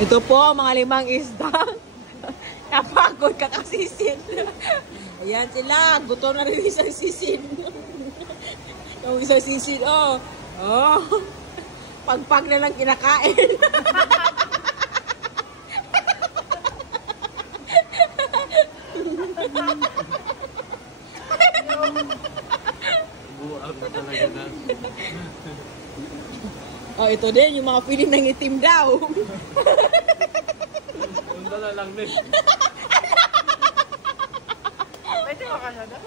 Ito po, mga 5 isda. Napagod ka kasisid. Ayan sila. Gutom na rin isang sisid. Yung isang sisid, oh. Oh. Pagpag na lang kinakain. Buang na talaga na. Oh, ito din, yung mga piling ng itim daw. Unda na lang din. Pwede ka na daw.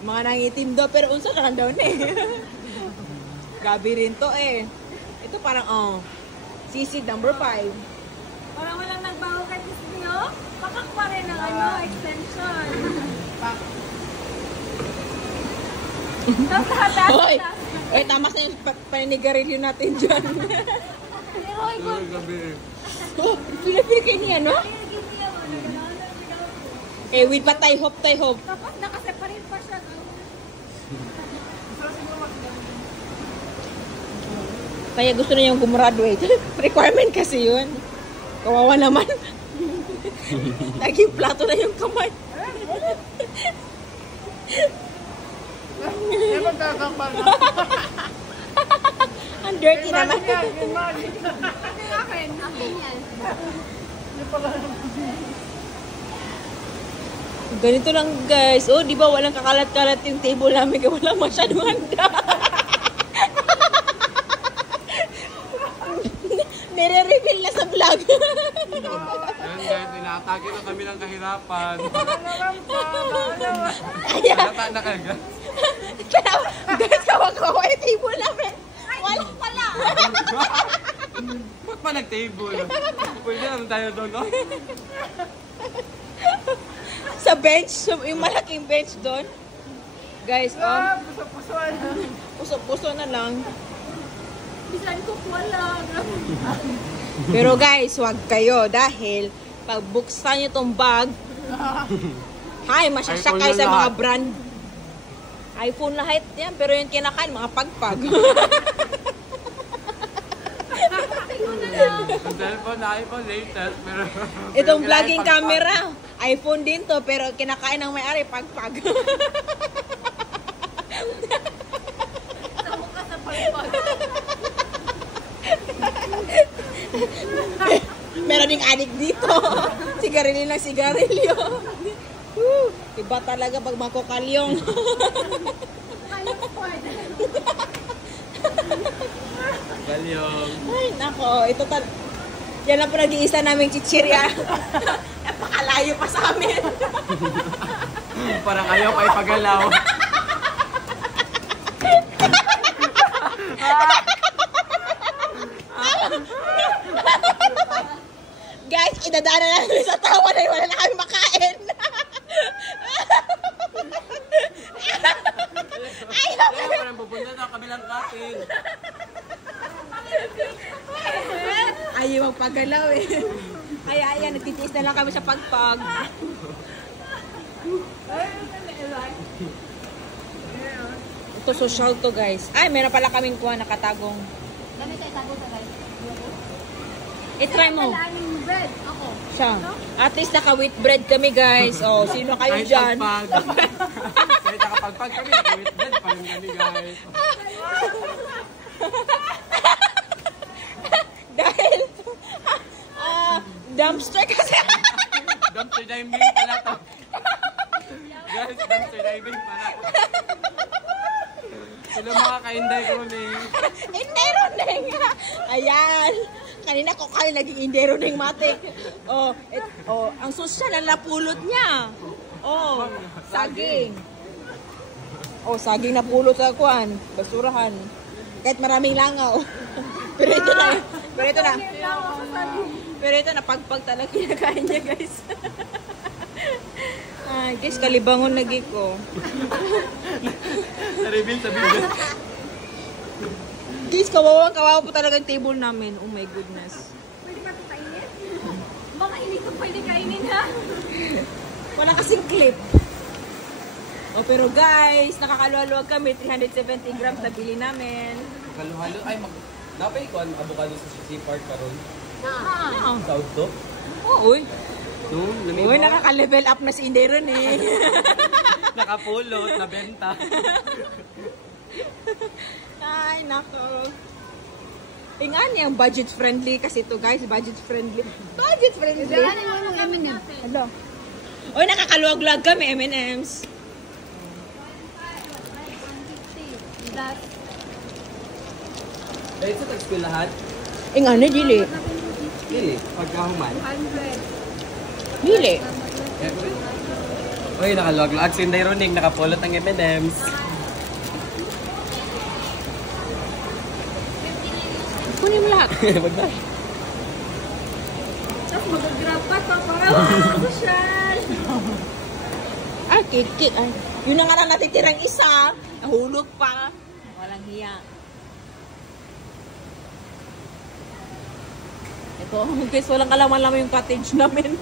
Mga nangitim daw, pero unsa na lang daw na eh. Gabi rin to eh. Ito parang, oh, sisid number 5. Parang walang nagbago kay Tisnyo. Pakak pa rin ang extension. Hoy! Eh, tamas na yung paninigarilyo natin dyan. Pero ikaw, Gabi. Oh, pinapil kayo niya, no? Eh, with pa tayo hop. tapos nakaseparate pa siya. Kaya gusto na yung gumraduate. Requirement kasi yun. Kawawa naman. Naging plato na yung kamay. Eh, magkakapal na. Ang dirty naman. Akin yan. Ganito lang guys. Oh, di ba walang kakalat-kalat yung table namin kaya wala masyadong handa. Nire-reveal na sa vlog. Yan guys, inaatake na kami ng kahirapan. Kaya, Halata na kaga. guys, kawa-kawa yung table namin. Wala pala. Ba't pa nag-table? Pwede naman tayo doon, no? Sa bench, yung malaking bench doon. Guys, puso-puso na lang. Bisan ko wala. Pero guys, wag kayo dahil pag buksan nyo tong bag, hay, masyasakay sa mga brand. iPhone lahat yan, pero yung kinakain, mga pagpag. Ang cellphone na iPhone latest, pero... Itong vlogging camera, iPhone din to, pero kinakain ng may-ari, pagpag. Sa mukha sa pagpag. Meron ding adik dito. Sigarilyo lang sigarilyo. Iba talaga pag makokalyong. Galyong. Ay, nako. Ito yan lang po nag-iisa naming chichirya. Napakalayo pa sa amin. Parang ayaw pa ipagalaw. Guys, idadaan na namin sa tawa na wala na kami makain. Ayaw parang pupunta sa kabilang katin. Ayaw magpagalaw eh. Kaya ayan, nagtitiis na lang kami sa pagpag. Ito social to guys. Ay, meron pala kaming kuha nakatagong. Dami tayo tago sa guys. I-try mo. Maraming bread. Ako. Siya. At least naka-wheat bread kami guys. Oh, sino kayo Kahit dyan? pagpag. Kahit nakapagpag kami, nakawit din. Parang gani guys. Dahil dumpster kasi. Dumpster diving pala to. Guys, dumpster diving pala. Sila mga ka-inday ko ni. Indero neng. Ayan. Kanina ko kayo naging indero neng matik. Oh, ang sosyal na napulot niya. Oh, saging. Oh, saging na pulot sa kuan, basurahan. Kahit maraming langaw. Pero ito na. Pero ito na pagpag talaga kinakain niya, guys. Ay, guys, kalibangon lagi ko. Na-reveal sa video. Guys, kawawa po talaga yung table namin. Oh my goodness. Pwede ba ito kainin? Baka hindi ko pwede kainin ha. Wala kasing clip. Oh, pero guys, nakakaluwag kami. 370 grams na bili namin. Kaluhalo. Ay, Napay ko ang avocado sa seaport karon. Ah. South to. Uy. No, Uy, nakaka-level up na si Inderon eh. Nakapulot, nabenta. Ay, nako. Tingnan niya, budget friendly kasi to guys, budget friendly. Budget friendly. Hello. Uy, nakakaluwag-luwag kami, M&M's. Dahil sa tag-spill lahat, Nga na, dili. dili, pagkahuman. Dili. Uy, nakaluwag-luwag si Inday Roning, nakapulot ng M&M's. Kunin mo lahat. Wag na. Tapos mag-grab pa pa para social. Ay, cake. Ay, yun na nga lang natitirang isa. Nahulog pa. Walang hiya. Ito, guys, walang kalaman-laman yung cottage namin.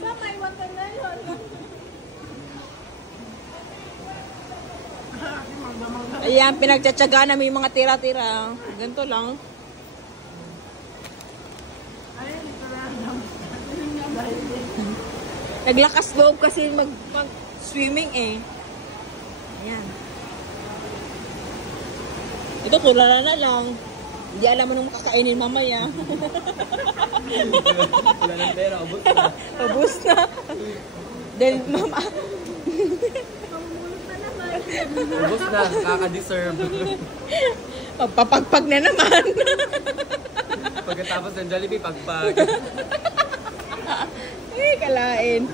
Sama, iwan ka na yun. Ayan, pinagtsatsaga namin yung mga tira-tira. Ganito lang. Naglakas loob kasi mag-swimming eh. Ayan. Ito, tulala na lang. Hindi alam mo nung kakainin mamaya. Wala ng pera, abot na. Ubus na. Then, mama. Ubus na, kaka-deserve. Pagpapagpag na naman. Pagkatapos ng Jollibee, pagpag. Eh, kalain.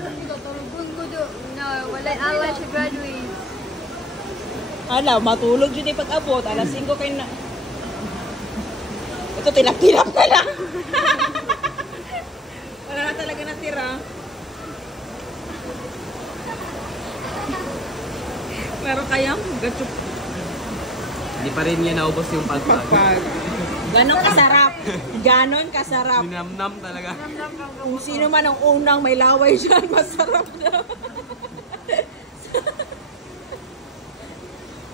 Wala awal sa graduate. Hala, matulog yun yung pag-abot. Alas 5 kayo na. Ito, tilap-tilap na lang. Wala na talaga natira. Pero kaya, gachup. Hindi pa rin niya naubos yung pagpag. Pag. Ganon kasarap. Ganon kasarap. Minamnam talaga. Kung sino man ang unang may laway dyan, masarap na.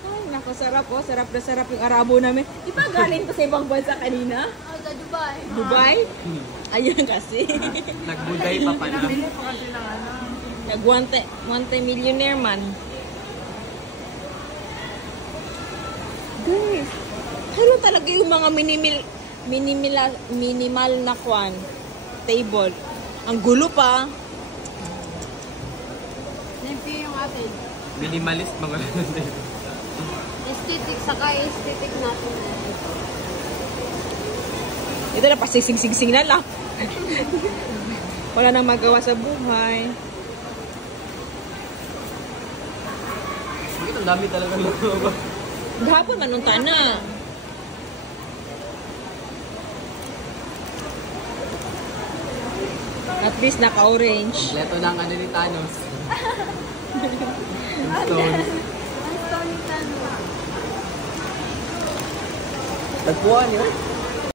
Ay, nakasarap oh. Sarap na sarap yung arabo namin. Di ba galing pa sa ibang bansa kanina? Sa Dubai. Dubai? Ayun kasi. Nagbugay pa pala. Nag-1 millionaire man. Guys, ano talaga yung mga minimal na kwan table. Ang gulo pa. Nempio yung atin. Minimalist mga Aesthetic, saka aesthetic natin. Ito na, pasising-sing na lang. Wala nang magawa sa buhay. Ang dami talaga luto. Gahapon manunta na. At least naka-orange. Leto ng ano ni Thanos. Stones. Ang stone ni Tano. Nagpuan yun.